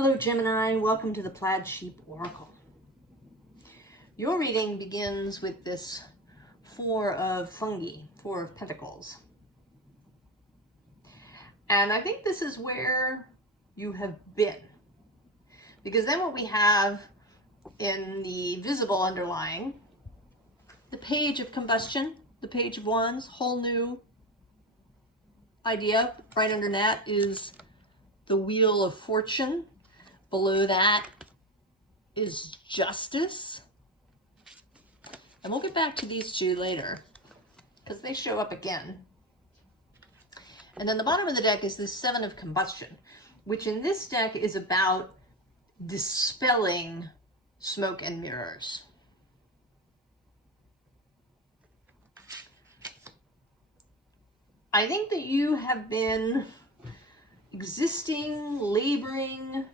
Hello Gemini, welcome to the Plaid Sheep Oracle. Your reading begins with this Four of Pentacles. And I think this is where you have been. Because then what we have in the visible underlying, the Page of Combustion, the Page of Wands, whole new idea. Right under that is the Wheel of Fortune. Below that is Justice. And we'll get back to these two later because they show up again. And then the bottom of the deck is this Seven of Combustion, which in this deck is about dispelling smoke and mirrors. I think that you have been existing, laboring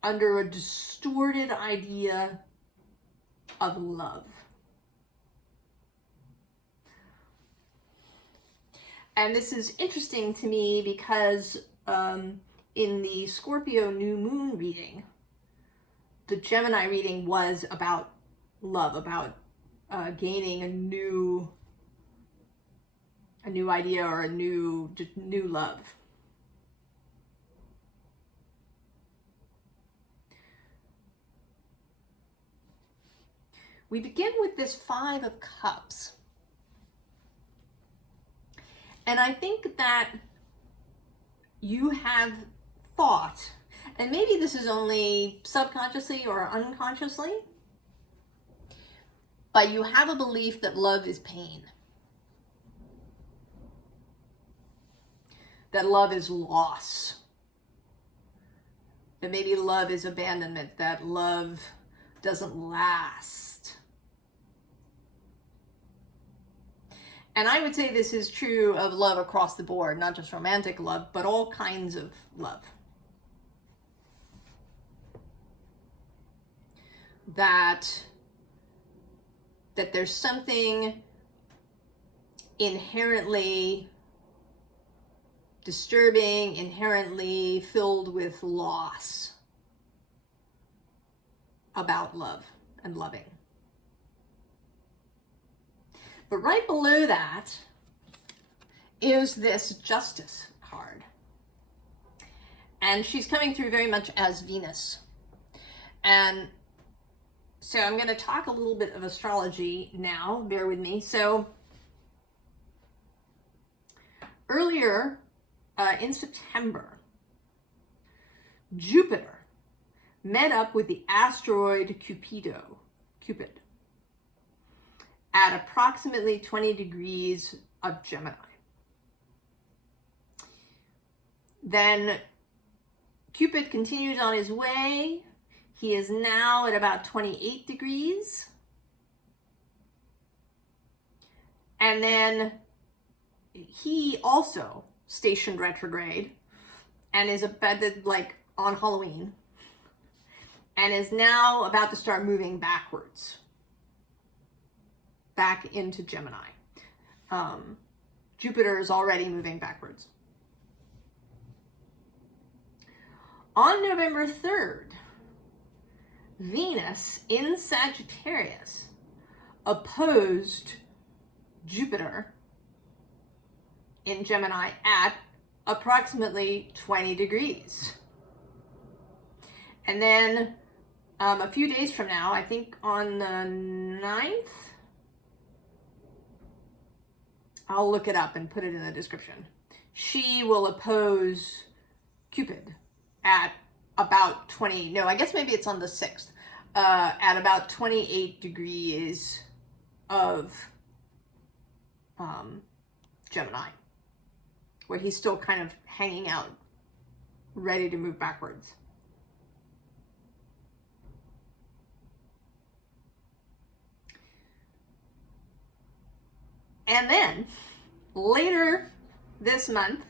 under a distorted idea of love. And this is interesting to me because in the Scorpio new moon reading, the Gemini reading was about love, about gaining a new idea or a new love. We begin with this Five of Cups. And I think that you have thought, and maybe this is only subconsciously or unconsciously, but you have a belief that love is pain. That love is loss. That maybe love is abandonment. That love doesn't last. And I would say this is true of love across the board, not just romantic love, but all kinds of love. That there's something inherently disturbing, inherently filled with loss about love and loving. But right below that is this Justice card. And she's coming through very much as Venus. And so I'm going to talk a little bit of astrology now. Bear with me. So earlier in September, Jupiter met up with the asteroid Cupid at approximately 20 degrees of Gemini. Then Cupid continues on his way. He is now at about 28 degrees. And then he also stationed retrograde and is about to, like on Halloween, and is now about to start moving backwards. Back into Gemini. Jupiter is already moving backwards. On November 3rd, Venus in Sagittarius opposed Jupiter in Gemini at approximately 20 degrees. And then a few days from now, I think on the 9th, I'll look it up and put it in the description, she will oppose Cupid at about 20, no, I guess maybe it's on the 6th, at about 28 degrees of Gemini, where he's still kind of hanging out, ready to move backwards. And then later this month,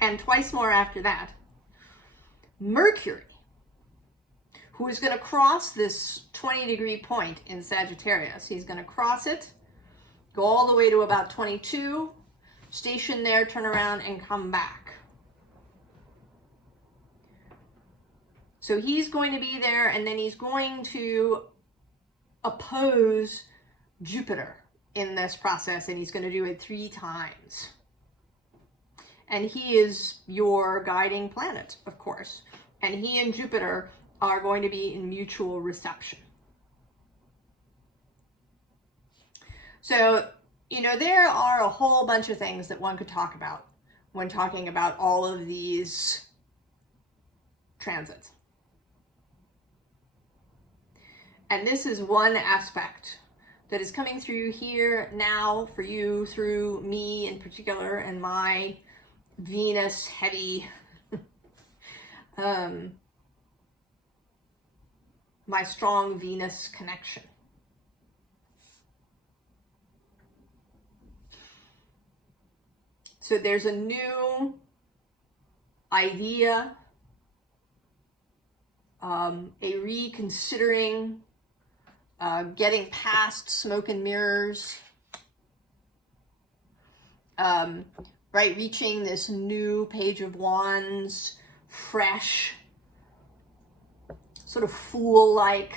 and twice more after that, Mercury, who is going to cross this 20-degree point in Sagittarius, he's going to cross it, go all the way to about 22, station there, turn around, and come back. So he's going to be there, and then he's going to oppose Jupiter in this process, and he's going to do it 3 times. And he is your guiding planet, of course. And he and Jupiter are going to be in mutual reception. So, you know, there are a whole bunch of things that one could talk about when talking about all of these transits. And this is one aspect that is coming through here now for you through me in particular and my Venus heavy, my strong Venus connection. So there's a new idea, a reconsidering, getting past smoke and mirrors, right, reaching this new Page of Wands, fresh, sort of fool-like.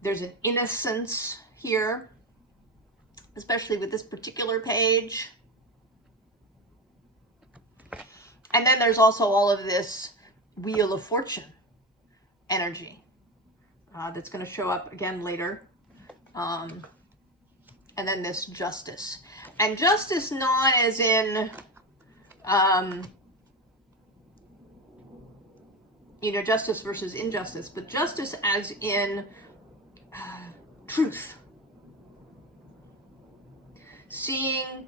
There's an innocence here, especially with this particular page. And then there's also all of this Wheel of Fortune energy that's going to show up again later. And then this Justice. And justice not as in, you know, justice versus injustice, but justice as in truth. Seeing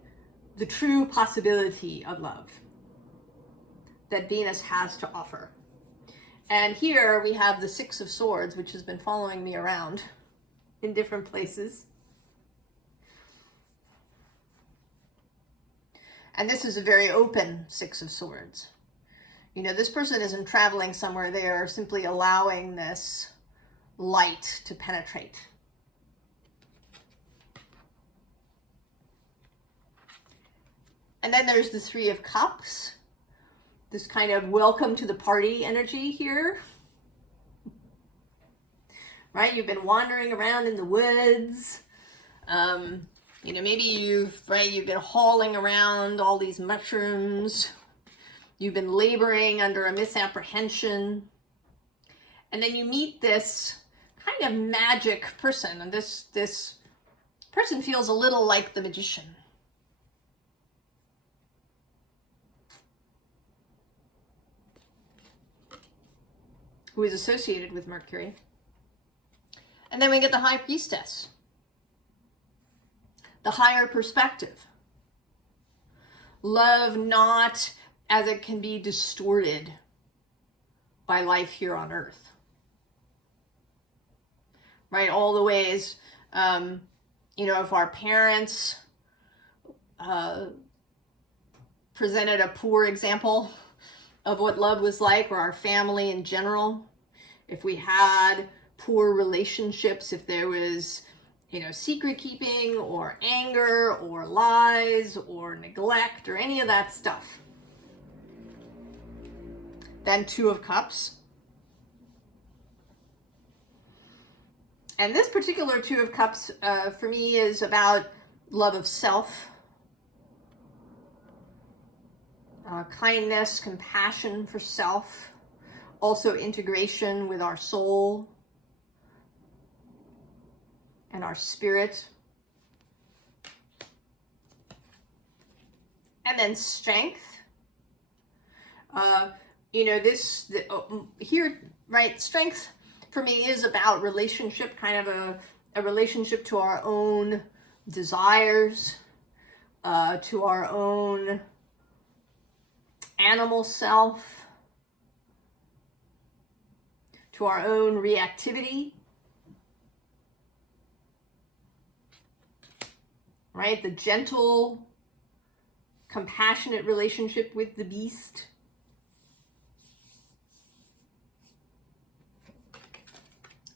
the true possibility of love that Venus has to offer. And here we have the 6 of Swords, which has been following me around in different places. And this is a very open 6 of Swords. You know, this person isn't traveling somewhere, they are simply allowing this light to penetrate. And then there's the 3 of Cups. This kind of welcome to the party energy here. Right? You've been wandering around in the woods. You know, maybe you've been hauling around all these mushrooms. You've been laboring under a misapprehension. And then you meet this kind of magic person. And this person feels a little like the magician. Who is associated with Mercury. And then we get the High Priestess. The higher perspective. Love not as it can be distorted by life here on earth. Right? All the ways, you know, if our parents presented a poor example of what love was like, or our family in general, if we had poor relationships, if there was, you know, secret keeping or anger or lies or neglect or any of that stuff. Then 2 of Cups. And this particular 2 of Cups for me is about love of self. Kindness, compassion for self, also integration with our soul and our spirit. And then strength. You know, here, right, strength for me is about relationship, kind of a relationship to our own desires, to our own animal self, to our own reactivity, right? The gentle, compassionate relationship with the beast.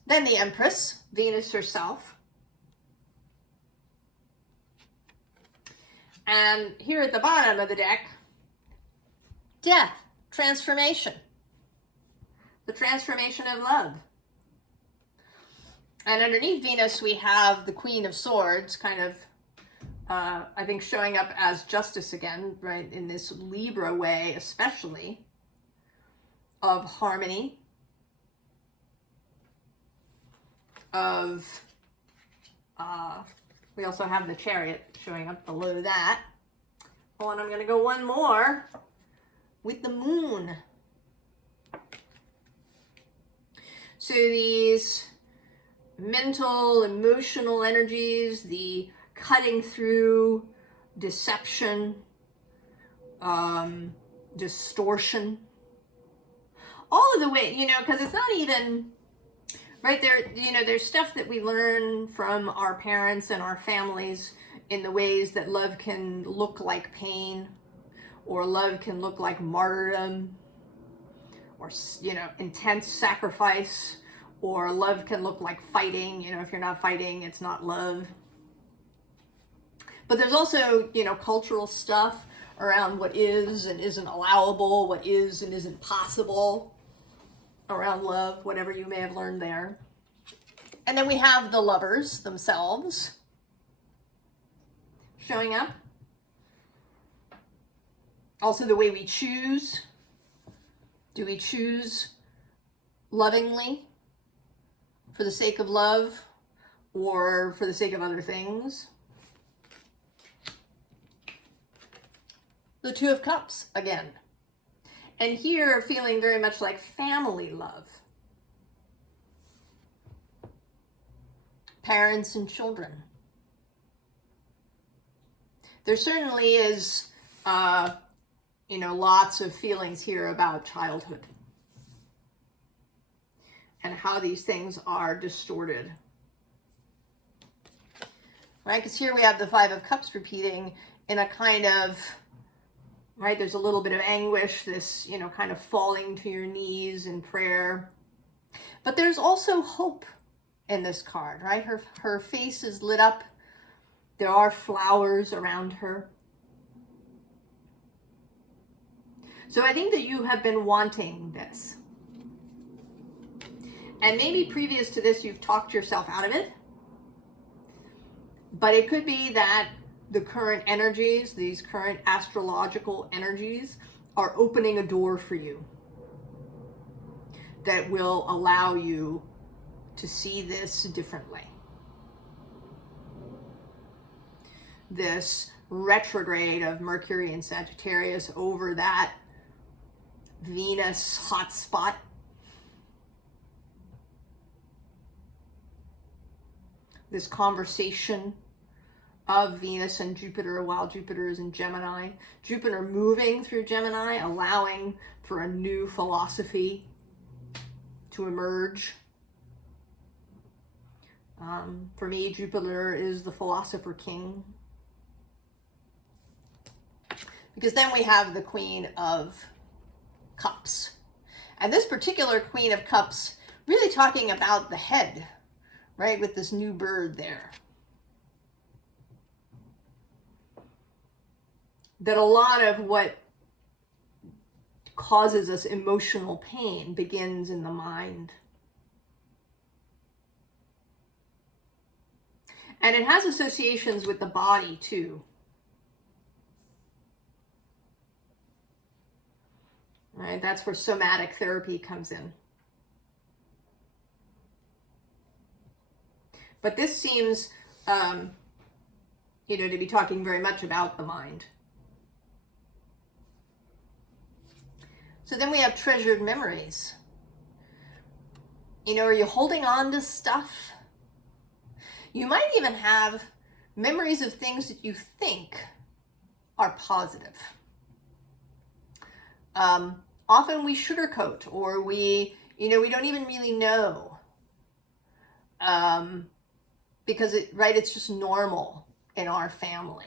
Then the Empress, Venus herself. And here at the bottom of the deck, Death, transformation. the transformation of love. And underneath Venus, we have the Queen of Swords, kind of, I think, showing up as justice again, right, in this Libra way, especially, of harmony, of, we also have the Chariot showing up below that. Oh, and I'm going to go one more with the Moon. So these mental, emotional energies, the cutting through, deception, distortion, all of the way, you know, because it's not even, right there, you know, there's stuff that we learn from our parents and our families in the ways that love can look like pain, or love can look like martyrdom, or, you know, intense sacrifice, or love can look like fighting. You know, if you're not fighting, it's not love. But there's also, you know, cultural stuff around what is and isn't allowable, what is and isn't possible around love, whatever you may have learned there. And then we have the lovers themselves showing up. Also the way we choose. Do we choose lovingly for the sake of love or for the sake of other things? The Two of Cups again. And here feeling very much like family love. Parents and children. There certainly is, you know, lots of feelings here about childhood and how these things are distorted. Right? Because here we have the Five of Cups repeating in a kind of, right, there's a little bit of anguish, this, you know, kind of falling to your knees in prayer. But there's also hope in this card, right? Her face is lit up. There are flowers around her. So I think that you have been wanting this. And maybe previous to this, you've talked yourself out of it. But it could be that the current energies, these current astrological energies, are opening a door for you that will allow you to see this differently. This retrograde of Mercury and Sagittarius over that Venus hotspot. This conversation of Venus and Jupiter while Jupiter is in Gemini. Jupiter moving through Gemini, allowing for a new philosophy to emerge. For me, Jupiter is the philosopher king. Because then we have the Queen of Cups. And this particular Queen of Cups really talking about the head, right, with this new bird there. That a lot of what causes us emotional pain begins in the mind. And it has associations with the body too. Right? That's where somatic therapy comes in. But this seems, you know, to be talking very much about the mind. So then we have treasured memories. You know, are you holding on to stuff? You might even have memories of things that you think are positive. Often we sugarcoat, or we, you know, we don't even really know. Because it's just normal in our family.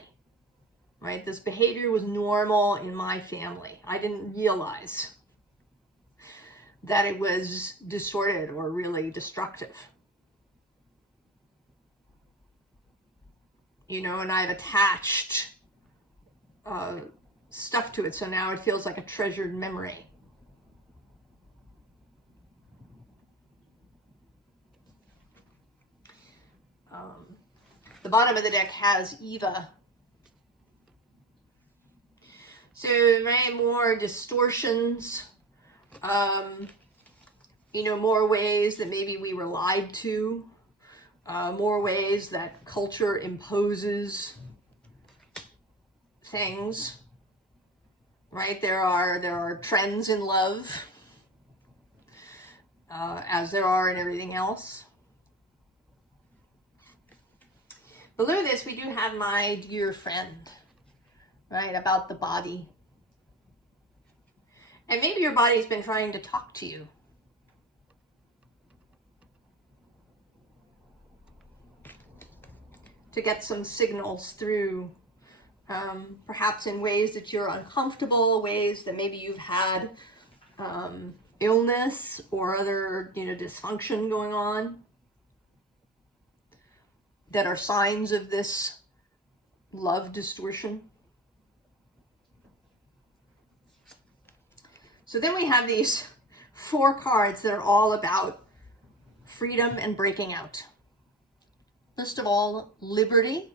Right? This behavior was normal in my family. I didn't realize that it was distorted or really destructive. You know, and I've attached stuff to it, so now it feels like a treasured memory. The bottom of the deck has Eva. So, right, more distortions, you know, more ways that maybe we were lied to, more ways that culture imposes things, right? There are trends in love, as there are in everything else. Below this, we do have my dear friend, right, about the body. And maybe your body's been trying to talk to you. To get some signals through, perhaps in ways that you're uncomfortable, ways that maybe you've had illness or other, you know, dysfunction going on, that are signs of this love distortion. So then we have these 4 cards that are all about freedom and breaking out. First of all, liberty.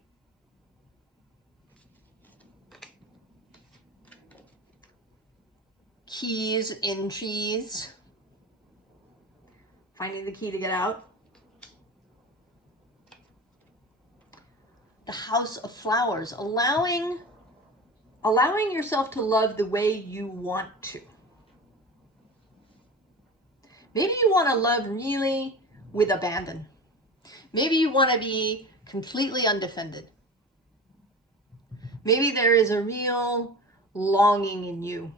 Keys in trees. Finding the key to get out. The House of Flowers, allowing yourself to love the way you want to. Maybe you want to love really with abandon. Maybe you want to be completely undefended. Maybe there is a real longing in you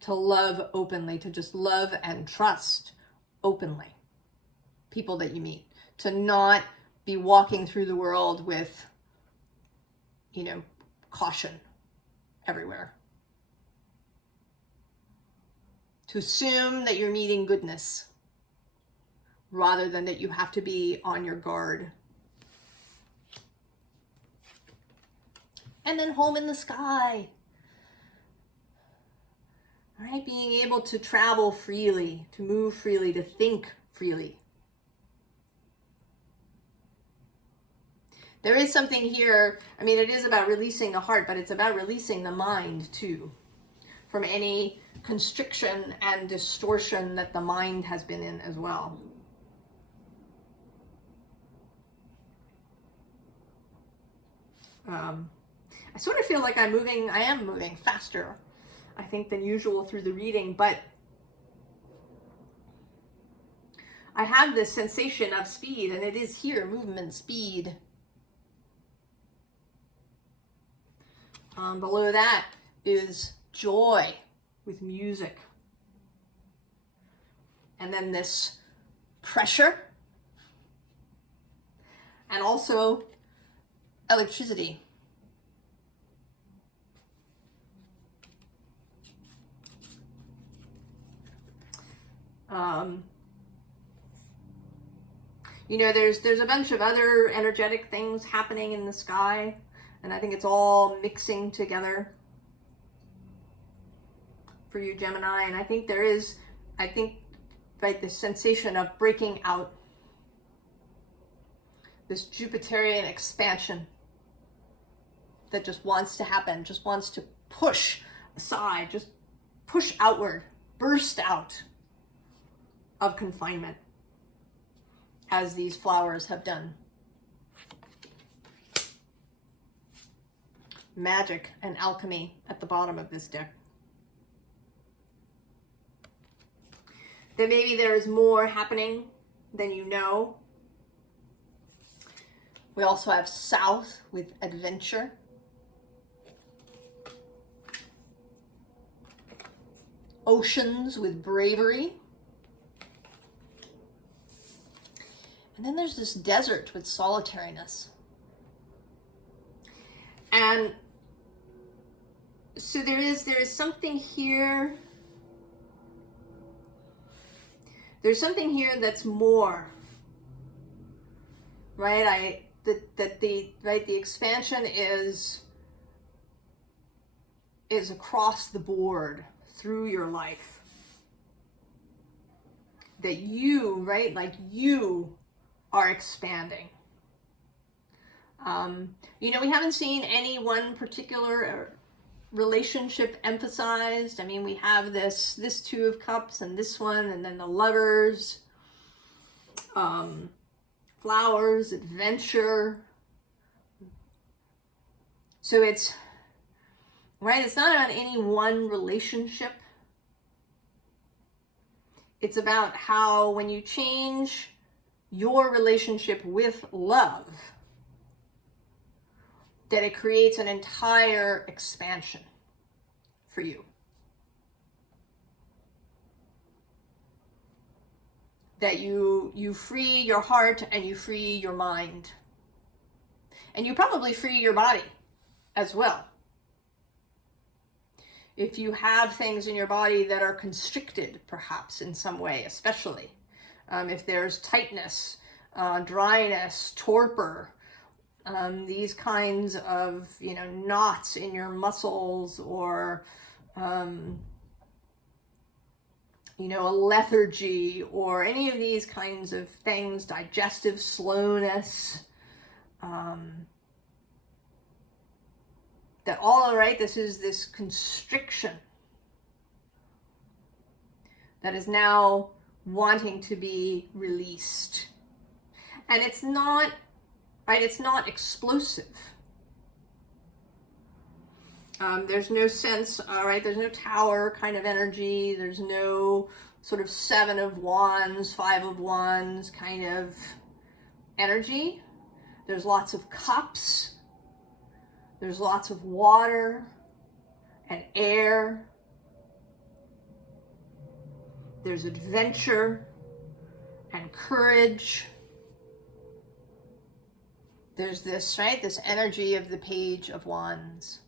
to love openly, to just love and trust openly people that you meet, to not be walking through the world with, you know, caution everywhere. To assume that you're meeting goodness rather than that you have to be on your guard. And then home in the sky. All right, being able to travel freely, to move freely, to think freely. There is something here, I mean, it is about releasing the heart, but it's about releasing the mind too, from any constriction and distortion that the mind has been in as well. I sort of feel like I am moving faster, I think, than usual through the reading, but I have this sensation of speed, and it is here, movement, speed. Below that is joy with music. And then this pressure. And also electricity. You know, there's a bunch of other energetic things happening in the sky. And I think it's all mixing together for you, Gemini. And I think there is, right, this sensation of breaking out. This Jupiterian expansion that just wants to happen, just wants to push aside, just push outward, burst out of confinement, as these flowers have done. Magic and alchemy at the bottom of this deck. Then maybe there is more happening than you know. We also have South with adventure. Oceans with bravery. And then there's this desert with solitariness. And so there is something here. There's something here that's more, right? The expansion is across the board through your life. That you, right, like you are expanding. You know, we haven't seen any one particular relationship emphasized. I mean, we have this Two of Cups and this one, and then the Lovers, flowers, adventure. So it's, right, it's not about any one relationship. It's about how when you change your relationship with love, that it creates an entire expansion for you. That you free your heart and you free your mind. And you probably free your body as well. If you have things in your body that are constricted, perhaps in some way, especially if there's tightness, dryness, torpor, these kinds of, you know, knots in your muscles, or you know, a lethargy, or any of these kinds of things, digestive slowness, that all, right, this is this constriction that is now wanting to be released. And it's not, right, it's not explosive. There's no sense, right, there's no tower kind of energy. There's no sort of 7 of Wands, 5 of Wands kind of energy. There's lots of cups. There's lots of water and air. There's adventure and courage. There's this, right, this energy of the Page of Wands.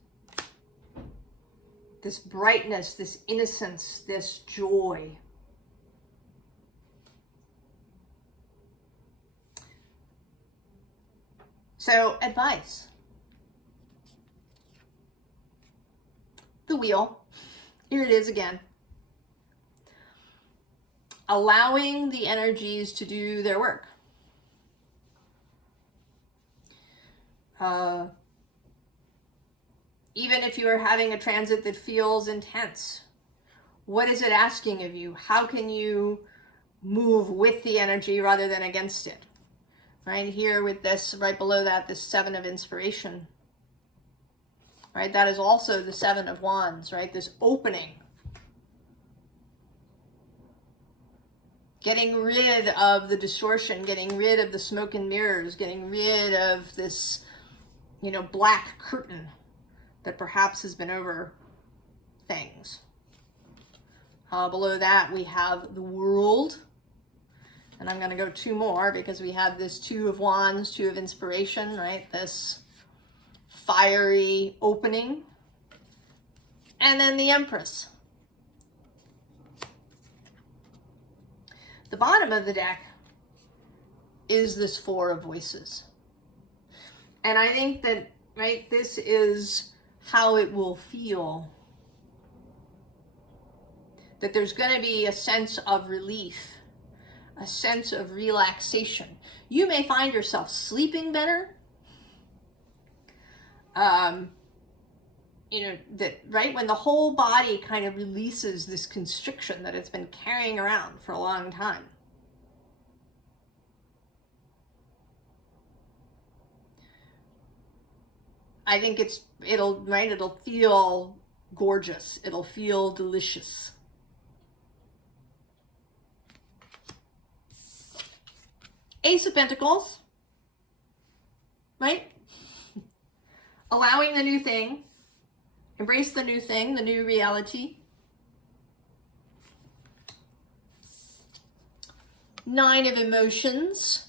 This brightness, this innocence, this joy. So, advice. The Wheel. Here it is again. Allowing the energies to do their work. Even if you are having a transit that feels intense, what is it asking of you? How can you move with the energy rather than against it? Right here with this, right below that, this 7 of Inspiration. Right, that is also the 7 of Wands, right? This opening. Getting rid of the distortion, getting rid of the smoke and mirrors, getting rid of this, you know, black curtain that perhaps has been over things. Below that, we have the World. And I'm going to go 2 more because we have this 2 of Wands, 2 of Inspiration, right? This fiery opening. And then the Empress. The bottom of the deck is this 4 of Voices. And I think that, right, this is how it will feel. That there's going to be a sense of relief, a sense of relaxation. You may find yourself sleeping better. You know, that, right, when the whole body kind of releases this constriction that it's been carrying around for a long time. I think it'll feel gorgeous. It'll feel delicious. Ace of Pentacles, right? Allowing the new thing. Embrace the new thing, the new reality. 9 of Emotions.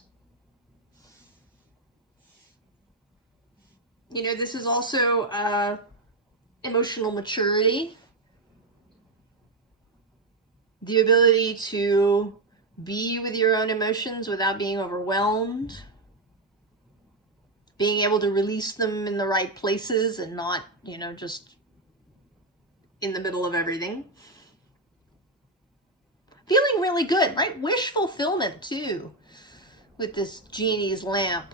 You know, this is also emotional maturity. The ability to be with your own emotions without being overwhelmed. Being able to release them in the right places and not, you know, just in the middle of everything. Feeling really good, right? Wish fulfillment too. with this genie's lamp.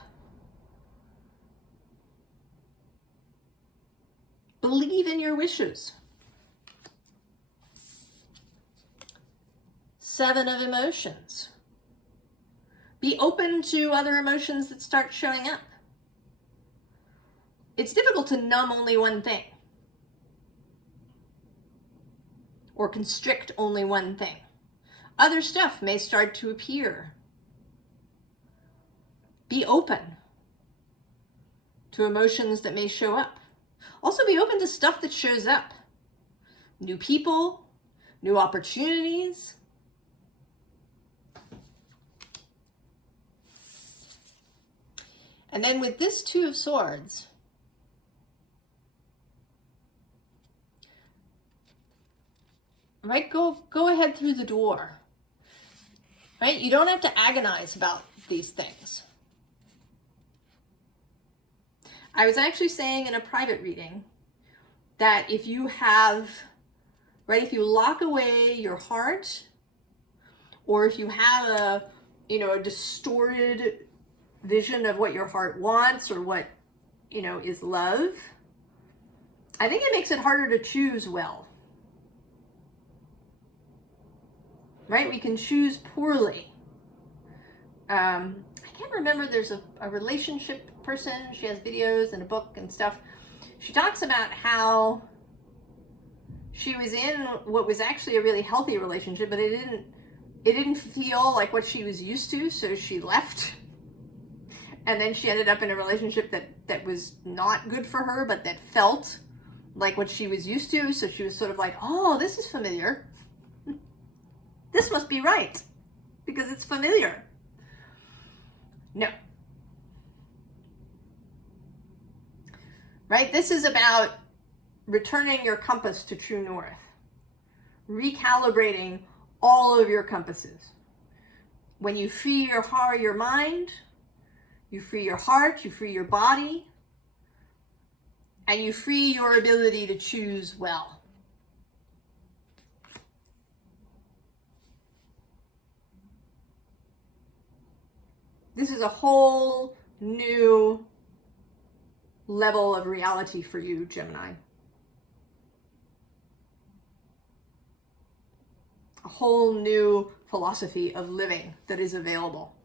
Believe in your wishes. 7 of emotions. Be open to other emotions that start showing up. It's difficult to numb only one thing or constrict only one thing. Other stuff may start to appear. Be open to emotions that may show up. Also be open to stuff that shows up. New people, new opportunities. And then with this 2 of Swords, right, go ahead through the door. Right? You don't have to agonize about these things. I was actually saying in a private reading that if you have, right, if you lock away your heart, or if you have a distorted vision of what your heart wants or what, is love, I think it makes it harder to choose well. Right? We can choose poorly. I can't remember, there's a relationship person, she has videos and a book and stuff. She talks about how she was in what was actually a really healthy relationship, but it didn't feel like what she was used to, so she left. And then she ended up in a relationship that was not good for her, but that felt like what she was used to, so she was sort of like, oh, this is familiar. This must be right, because it's familiar. No. Right? This is about returning your compass to true north. Recalibrating all of your compasses. When you free your heart, your mind, you free your heart, you free your body, and you free your ability to choose well. This is a whole new level of reality for you, Gemini. A whole new philosophy of living that is available.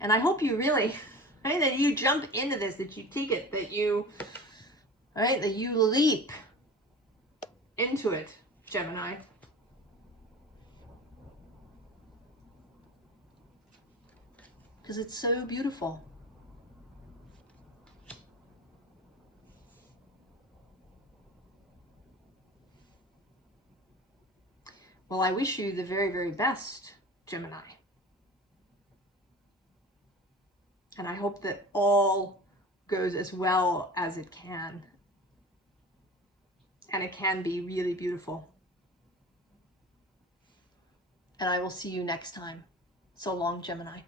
And I hope you really, right, that you jump into this, that you take it, that you leap into it, Gemini. Because it's so beautiful. Well, I wish you the very, very best, Gemini. And I hope that all goes as well as it can. And it can be really beautiful. And I will see you next time. So long, Gemini.